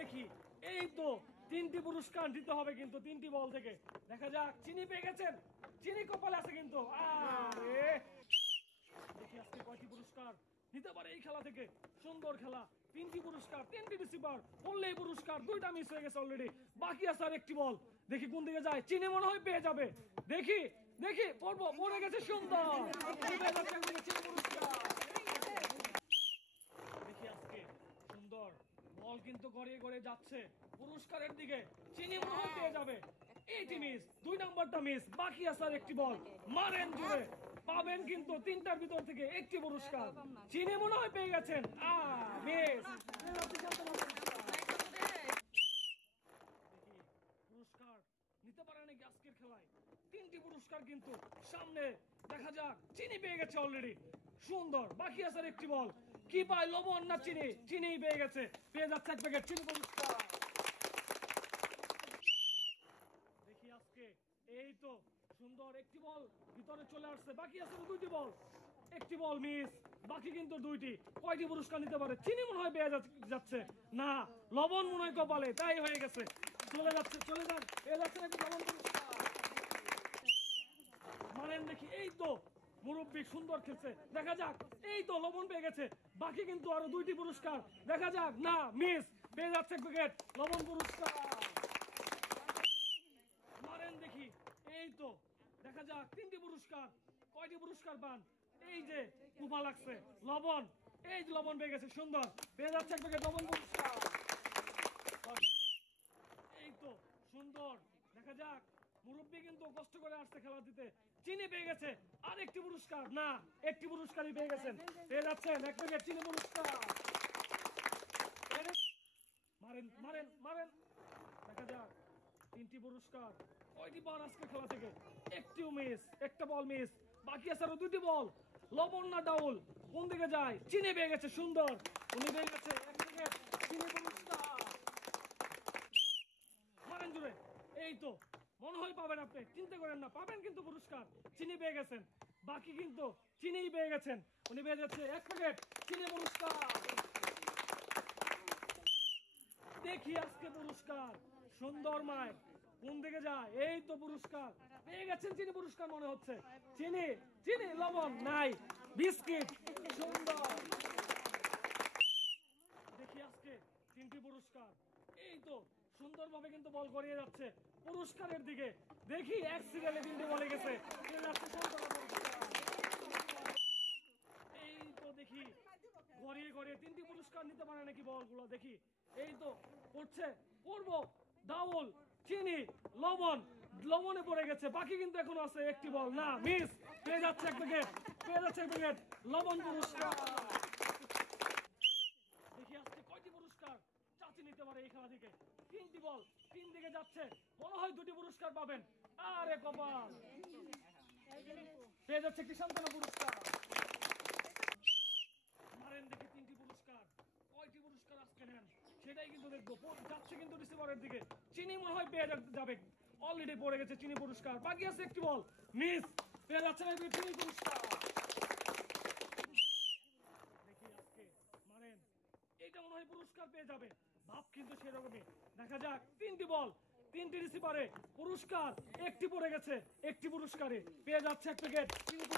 দেখি এই তো তিনটি পুরস্কার দিতে হবে কিন্তু তিনটি বল থেকে। দেখা যাক চিনি পেয়ে গেছেন, চিনি কপালে আছে কিন্তু। আরে দেখি আজকে কয়টি পুরস্কার নিতে পারে এই খেলা থেকে। সুন্দর খেলা, তিনটি পুরস্কার, তিনটি রিসিভার, বললেই পুরস্কার, দুইটা মিস হয়ে গেছে অলরেডি, বাকি আছে আর একটি বল। দেখি কোন দিকে যায়, চিনি মনে হয় পেয়ে যাবে। দেখি দেখি পড়বো, পড়ে গেছে, সুন্দর। দেখি আজকে সুন্দর বল কিন্তু গড়িয়ে গড়িয়ে যাচ্ছে পুরস্কারের দিকে, চিনি মনে হয় পেয়ে যাবে। এইটি মিস, 2 নাম্বারটা মিস, বাকি আছে আর একটি বল। মারেন জুড়ে, পাবেন কিন্তু তিনটার ভিতর থেকে একটি পুরস্কার। চিনি মনে হয় পেয়ে গেছেন, মিস। পুরস্কার নিতে পারে নাকি আজকের খেলায়? তিনটি পুরস্কার কিন্তু সামনে, দেখা যাক। চিনি পেয়ে গেছে অলরেডি, সুন্দর, বাকি আছে একটি বল। কি পায়, লবণ না চিনি? চিনি পেয়ে গেছে, পেয়ে যাচ্ছে এক প্যাকেট চিনি পুরস্কার। দেখি আজকে এই তো সুন্দর একটি বল ভিতরে চলে আসছে, বাকি আছে দুইটি বল। একটি বল মিস, বাকি কিন্তু দুইটি। কয়টি পুরস্কার নিতে পারে? চিনি মনে হয় পেয়ে যাচ্ছে, না লবণ মনে হয় কপালে, তাই হয়ে গেছে। চলে যাচ্ছে, চলে যান, পেয়ে যাচ্ছে নাকি লবণ পুরস্কার? মানেন দেখি এই তো মুরব্বী সুন্দর খেলছে, দেখা যাক। এই তো লবণ পেয়ে গেছে, বাকি কিন্তু আরো দুইটি পুরস্কার, দেখা যাক। না মিস, পেয়ে যাচ্ছে এক প্যাকেট লবণ পুরস্কার। মারেন দেখি এই তো, দেখা যাক তিনটি পুরস্কার। কয়টি পুরস্কার পান? এই যে কুপা লাগছে লবণ, এই যে লবণ পেয়ে গেছে, সুন্দর, পেয়ে যাচ্ছে এক প্যাকেট লবণ পুরস্কার। এই তো সুন্দর, দেখা যাক। মুরব্বী কিন্তু কষ্ট করে আসছে খেলা দিতে, চিনি পেয়ে গেছে। আর একটি পুরস্কার, না একটি পুরস্কারই পেয়ে গেছেন, পেয়ে যাচ্ছেন এক প্যাকেট চিনি পুরস্কার। মারেন মারেন মারেন, দেখা যাক তিনটি পুরস্কার। কয়টি বল আজকে খেলা থেকে? একটিও মিস, একটা বল মিস, বাকি আছে আরো দুটি বল। লবণ না ডাউল, কোন দিকে যায়? চিনি পেয়ে গেছে, সুন্দর, উনি পেয়ে গেছে এক প্যাকেট চিনি পুরস্কার। মারেন জুড়ে, এই তো মনে হয় পাবেন, আপনি চিন্তা করেন না, পাবেন কিন্তু পুরস্কার। চিনি পেয়ে গেছেন, বাকি কিন্তু চিনিই পেয়ে গেছেন, উনি পেয়ে যাচ্ছে এক প্যাকেট চিনি পুরস্কার। দেখি আজকে পুরস্কার, সুন্দর মায় কোন দিকে যায়? এই তো পুরস্কার পেয়ে গেছেন, চিনি পুরস্কার মনে হচ্ছে। চিনি, চিনি, লবণ নাই, বিস্কিট, সুন্দর। দেখি আজকে তিনটি পুরস্কার, এই তো সুন্দরভাবে কিন্তু বল গড়িয়ে যাচ্ছে পুরস্কারের দিকে। দেখি এক সিরিয়ালে তিনটি বলে গেছে, এই তো দেখি গড়িয়ে গড়িয়ে তিনটি পুরস্কার নিতে পারে নাকি বলগুলো। দেখি এই তো পড়ছে, পড়বো, ডাউল, চিনি, লবণ, লবণে পড়ে গেছে, বাকি কিন্তু এখনো আছে একটি বল। না মিস, পেয়ে যাচ্ছে এক প্যাকেট, পেয়ে যাচ্ছে এক প্যাকেট লবণ পুরস্কার। দেখি আজকে কয়টি পুরস্কার চাচি নিতে পারে এই খেলা থেকে? তিনটি বল, তিন দিকে যাচ্ছে, মনে হয় দুটি পুরস্কার পাবেন। আরে কপাল, পেয়ে যাচ্ছে একটি সান্ত্বনা পুরস্কার। মারেন দেখি তিনটি পুরস্কার, কয়টি পুরস্কার আজকে নেন সেটাই কিন্তু দেখবো। যাচ্ছে কিন্তু রিসিভারের দিকে, চিনি মনে হয় পেয়ে যাবে, অলরেডি পড়ে গেছে চিনি পুরস্কার, বাকি আছে একটি বল মিস, পেয়ে যাচ্ছে না চিনি পুরস্কার। দেখি আজকে মারেন, এইটা মনে হয় পুরস্কার পেয়ে যাবে, ভাব কিন্তু সেরকমই। দেখা যাক তিনটি বল, তিনটি রিসিভারে পুরস্কার, একটি পড়ে গেছে, একটি পুরস্কারে পেয়ে যাচ্ছে এক প্যাকেট চিনি পুরস্কার।